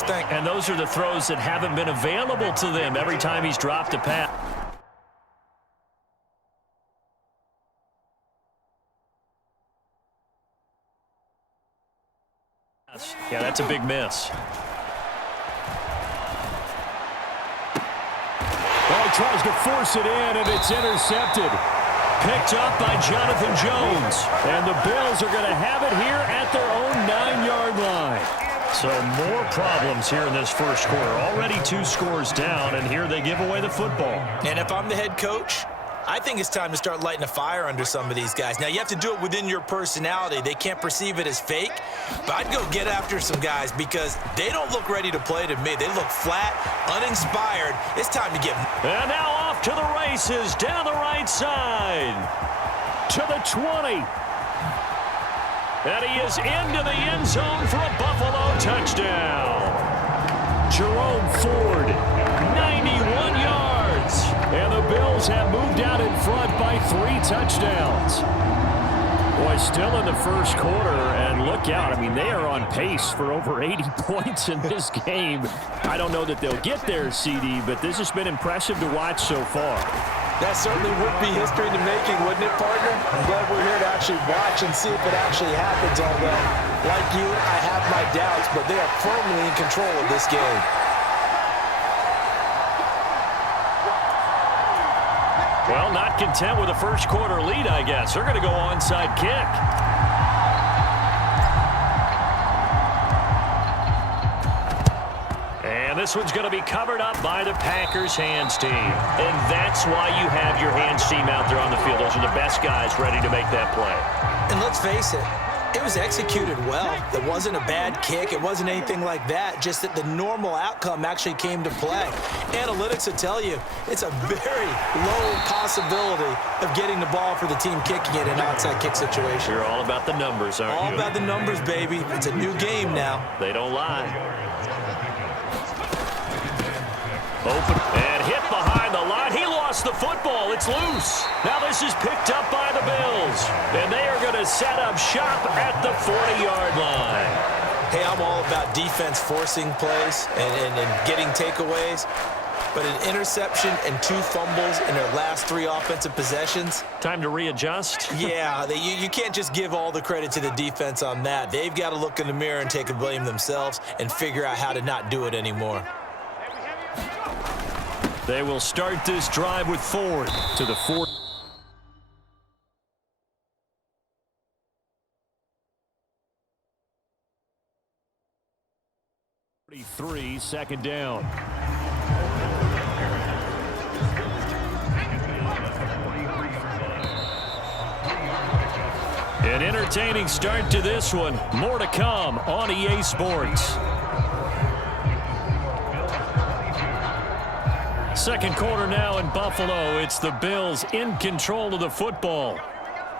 What you think? And those are the throws that haven't been available to them every time he's dropped a pass. Yeah, that's a big miss. Well, he tries to force it in, and it's intercepted. Picked up by Jonathan Jones. And the Bills are going to have it here at their own 9-yard line. So more problems here in this first quarter. Already 2 scores down, and here they give away the football. And if I'm the head coach, I think it's time to start lighting a fire under some of these guys. Now, you have to do it within your personality. They can't perceive it as fake, but I'd go get after some guys because they don't look ready to play to me. They look flat, uninspired. It's time to get... And now off to the races down the right side. To the 20. And he is into the end zone for a Buffalo touchdown. Jerome Ford, 91 yards. And the Bills have moved out in front by 3 touchdowns. Boy, still in the first quarter, and look out. I mean, they are on pace for over 80 points in this game. I don't know that they'll get there, CD, but this has been impressive to watch so far. That certainly would be history in the making, wouldn't it, partner? I'm glad we're here to actually watch and see if it actually happens, although, like you, I have my doubts, but they are firmly in control of this game. Well, not content with a first quarter lead, I guess. They're going to go onside kick. And this one's going to be covered up by the Packers hands team. And that's why you have your hands team out there on the field. Those are the best guys ready to make that play. And let's face it, it was executed well. It wasn't a bad kick. It wasn't anything like that. Just that the normal outcome actually came to play. Analytics will tell you it's a very low possibility of getting the ball for the team kicking it in an outside kick situation. You're all about the numbers, aren't you? All about the numbers, baby. It's a new game now. They don't lie. Open and hit behind the line. He lost the football. It's loose. Now this is picked up by the Bills. And they are going to set up shop at the 40-yard line. Hey, I'm all about defense forcing plays and getting takeaways. But an interception and 2 fumbles in their last 3 offensive possessions. Time to readjust? Yeah, you can't just give all the credit to the defense on that. They've got to look in the mirror and take the blame themselves and figure out how to not do it anymore. They will start this drive with Ford to the 4. Second down. An entertaining start to this one. More to come on EA Sports. Second quarter now in Buffalo. It's the Bills in control of the football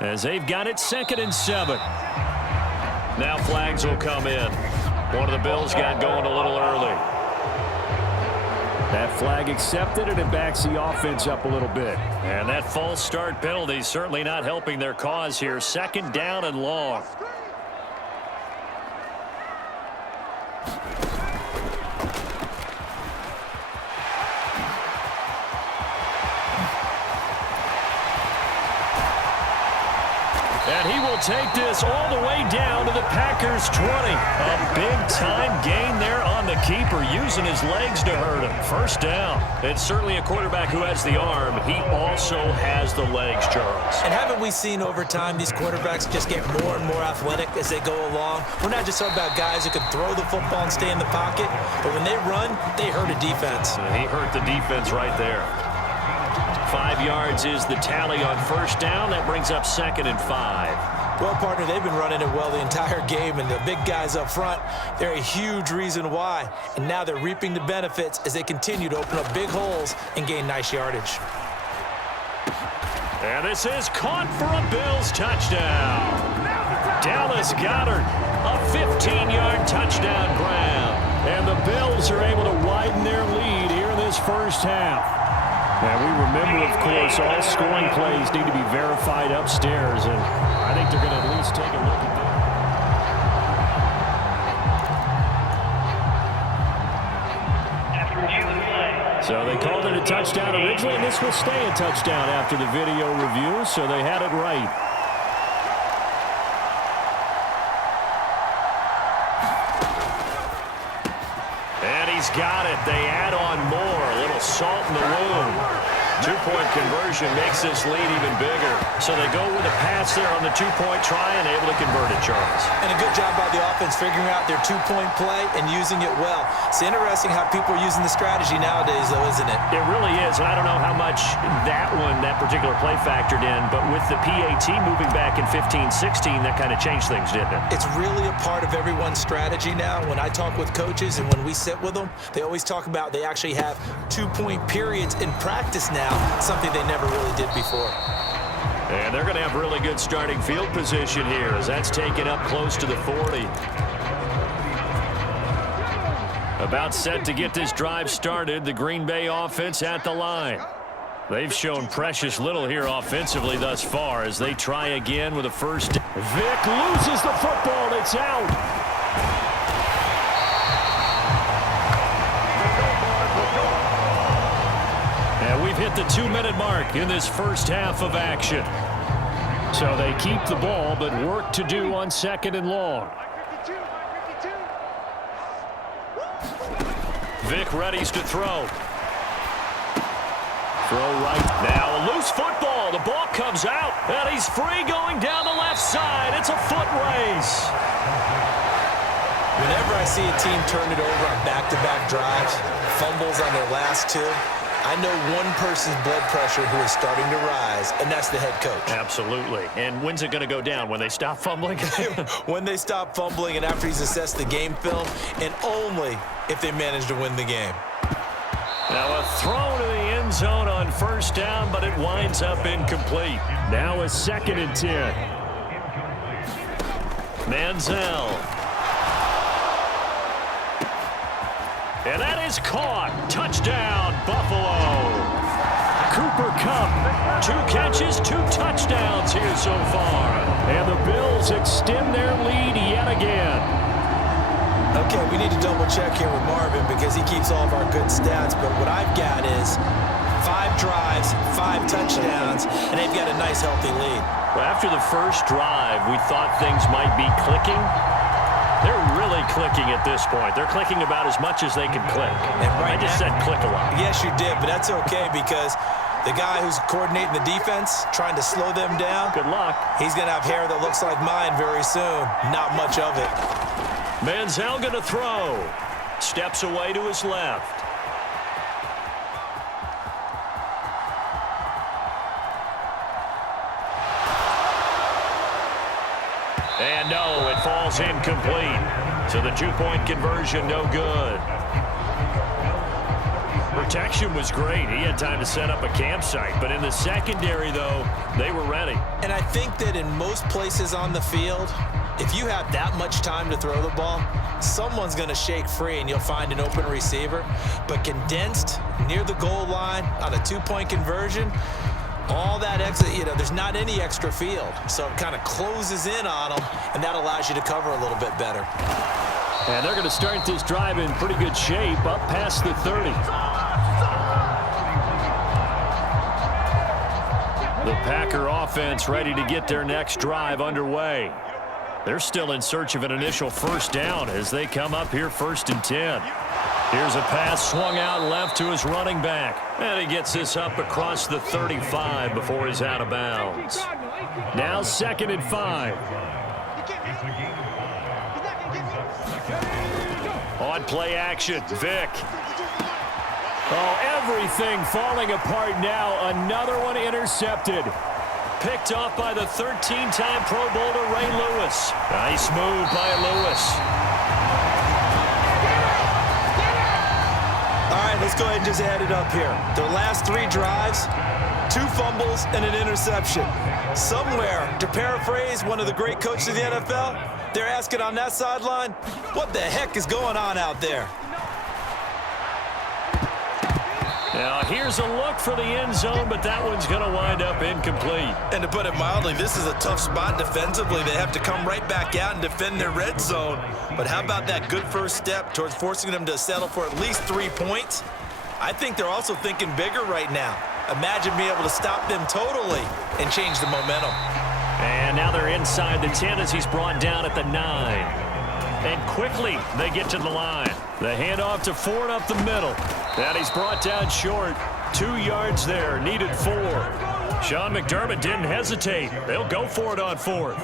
as they've got it 2nd and 7. Now flags will come in. One of the Bills got going a little early. That flag accepted, and it backs the offense up a little bit. And that false start penalty certainly not helping their cause here. 2nd down and long. And he will take this all the way down to the Packers 20. A big-time gain there on the keeper, using his legs to hurt him. First down. It's certainly a quarterback who has the arm. He also has the legs, Charles. And haven't we seen over time these quarterbacks just get more and more athletic as they go along? We're not just talking about guys who can throw the football and stay in the pocket, but when they run, they hurt a defense. He hurt the defense right there. 5 yards is the tally on first down. That brings up 2nd and 5. Well, partner, they've been running it well the entire game, and the big guys up front, they're a huge reason why. And now they're reaping the benefits as they continue to open up big holes and gain nice yardage. And this is caught for a Bills touchdown. Dallas Goedert, a 15-yard touchdown grab. And the Bills are able to widen their lead here in this first half. And we remember, of course, all scoring plays need to be verified upstairs, and I think they're going to at least take a look at So they called it a touchdown originally, and this will stay a touchdown after the video review, so they had it right. And he's got it. They add on more. A little salt in the wound. Two-point conversion makes this lead even bigger. So they go with a pass there on the two-point try and able to convert it, Charles. And a good job by the offense figuring out their two-point play and using it well. It's interesting how people are using the strategy nowadays, though, isn't it? It really is. And I don't know how much that particular play factored in, but with the PAT moving back in 15-16, that kind of changed things, didn't it? It's really a part of everyone's strategy now. When I talk with coaches and when we sit with them, they always talk about they actually have two-point periods in practice now, something they never really did before. And they're going to have really good starting field position here as that's taken up close to the 40. About set to get this drive started, the Green Bay offense at the line. They've shown precious little here offensively thus far as they try again with a first. Vic loses the football. It's out. And we've hit the 2-minute mark in this first half of action. So they keep the ball, but work to do on 2nd and long. Vic readies to throw. Throw right. Now a loose football. The ball comes out, and he's free going down the left side. It's a foot race. Whenever I see a team turn it over on back-to-back drives, fumbles on their last two, I know one person's blood pressure who is starting to rise, and that's the head coach. Absolutely. And when's it going to go down? When they stop fumbling? When they stop fumbling and after he's assessed the game film, and only if they manage to win the game. Now a throw to the end zone on first down, but it winds up incomplete. Now a 2nd and 10. Manziel. And that is caught. Touchdown, Buffalo. Cooper Kupp, 2 catches, 2 touchdowns here so far. And the Bills extend their lead yet again. Okay, we need to double check here with Marvin because he keeps all of our good stats, but what I've got is 5 drives, 5 touchdowns, and they've got a nice, healthy lead. Well, after the first drive, we thought things might be clicking. They're really clicking at this point. They're clicking about as much as they can click. And right I just said click a lot. Yes, you did, but that's okay because the guy who's coordinating the defense, trying to slow them down, good luck. He's going to have hair that looks like mine very soon. Not much of it. Manziel going to throw. Steps away to his left. And no, it falls incomplete. So the 2-point conversion, no good. Protection was great. He had time to set up a campsite. But in the secondary, though, they were ready. And I think that in most places on the field, if you have that much time to throw the ball, someone's going to shake free and you'll find an open receiver. But condensed near the goal line on a 2-point conversion, all that extra, there's not any extra field. So it kind of closes in on them, and that allows you to cover a little bit better. And they're going to start this drive in pretty good shape up past the 30. The Packer offense ready to get their next drive underway. They're still in search of an initial first down as they come up here 1st and 10. Here's a pass swung out left to his running back. And he gets this up across the 35 before he's out of bounds. Now 2nd and 5. On play action, Vic. Oh, everything falling apart now. Another one intercepted. Picked off by the 13-time Pro Bowler Ray Lewis. Nice move by Lewis. All right, let's go ahead and just add it up here. Their last 3 drives, 2 fumbles and an interception. Somewhere, to paraphrase one of the great coaches of the NFL, they're asking on that sideline, what the heck is going on out there? Now, here's a look for the end zone, but that one's going to wind up incomplete. And to put it mildly, this is a tough spot defensively. They have to come right back out and defend their red zone. But how about that good first step towards forcing them to settle for at least 3 points? I think they're also thinking bigger right now. Imagine being able to stop them totally and change the momentum. And now they're inside the 10 as he's brought down at the 9. And quickly they get to the line. The handoff to Ford up the middle. And he's brought down short. 2 yards there, needed 4. Sean McDermott didn't hesitate. They'll go for it on 4th.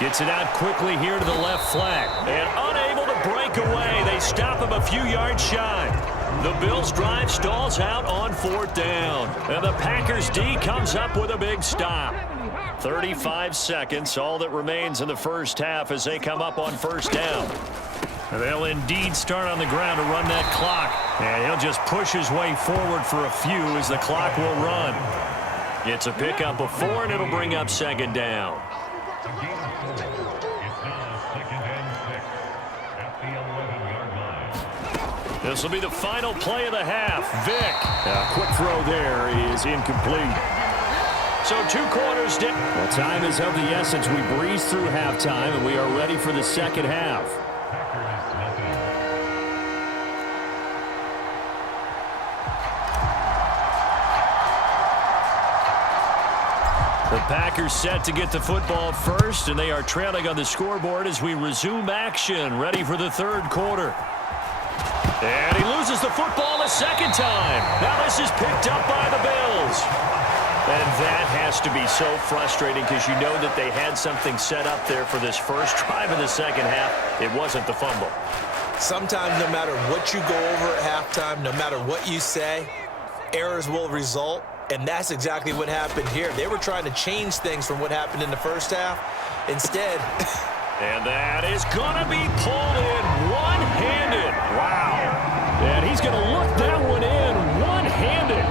Gets it out quickly here to the left flank. And unable to break away. They stop him a few yards shy. The Bills' drive stalls out on 4th down. And the Packers' D comes up with a big stop. 35 seconds, all that remains in the first half as they come up on 1st down. They'll indeed start on the ground to run that clock. And he'll just push his way forward for a few as the clock will run. It's a pickup of 4, and it'll bring up 2nd down. This will be the final play of the half. Vick. A quick throw there is incomplete. So 2 quarters. Well, time is of the essence. We breeze through halftime, and we are ready for the second half. The Packers set to get the football first, and they are trailing on the scoreboard as we resume action, ready for the 3rd quarter. And he loses the football a 2nd time. Now this is picked up by the Bills. And that has to be so frustrating because you know that they had something set up there for this first drive in the second half. It wasn't the fumble. Sometimes no matter what you go over at halftime, no matter what you say, errors will result. And that's exactly what happened here. They were trying to change things from what happened in the first half. Instead. And that is going to be pulled in one-handed. Wow. And he's going to look that one in one-handed.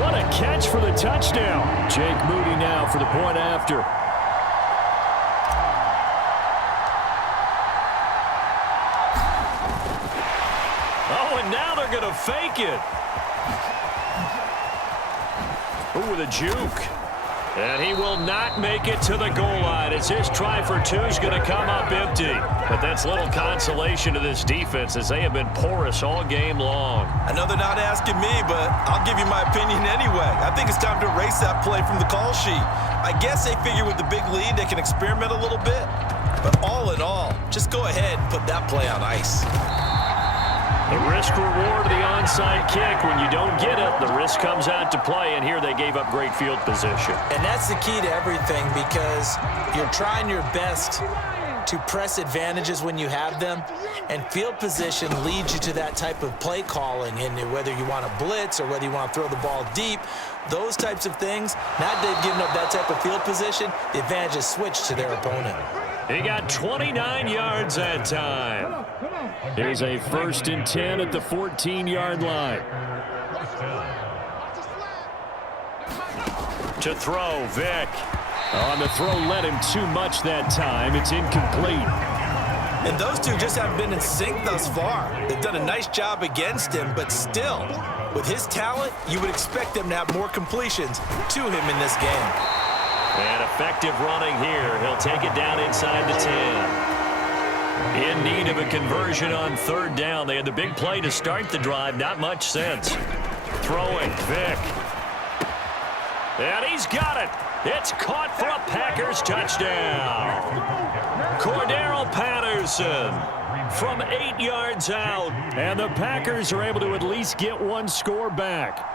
What a catch for the touchdown. Jake Moody now for the point after. Oh, and now they're going to fake it. Ooh, with a juke. And he will not make it to the goal line as his try for 2 is going to come up empty. But that's little consolation to this defense as they have been porous all game long. I know they're not asking me, but I'll give you my opinion anyway. I think it's time to erase that play from the call sheet. I guess they figure with the big lead they can experiment a little bit. But all in all, just go ahead and put that play on ice. The risk-reward of the onside kick. When you don't get it, the risk comes out to play, and here they gave up great field position. And that's the key to everything because you're trying your best to press advantages when you have them, and field position leads you to that type of play calling. And whether you want to blitz or whether you want to throw the ball deep, those types of things, now that they've given up that type of field position, the advantage is switched to their opponent. He got 29 yards that time. Here's a 1st and 10 at the 14-yard line. To throw, Vick. On the throw, led him too much that time. It's incomplete. And those two just haven't been in sync thus far. They've done a nice job against him, but still, with his talent, you would expect them to have more completions to him in this game. And effective running here. He'll take it down inside the 10. In need of a conversion on 3rd down. They had the big play to start the drive. Not much sense. Throwing, Vick. And he's got it. It's caught for a Packers touchdown. Cordero Patterson from 8 yards out. And the Packers are able to at least get 1 score back.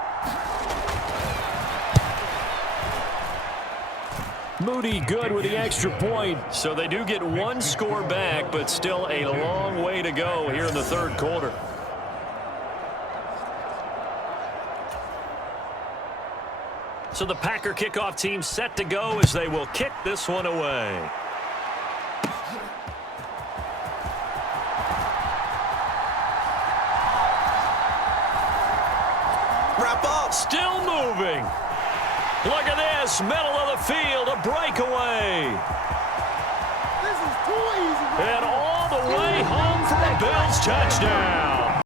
Moody good with the extra point. So they do get 1 score back, but still a long way to go here in the 3rd quarter. So the Packer kickoff team set to go as they will kick this one away. Wrap up. Still moving. Look at this, middle of the field, a breakaway. This is too easy. And all the way home for a Bills touchdown.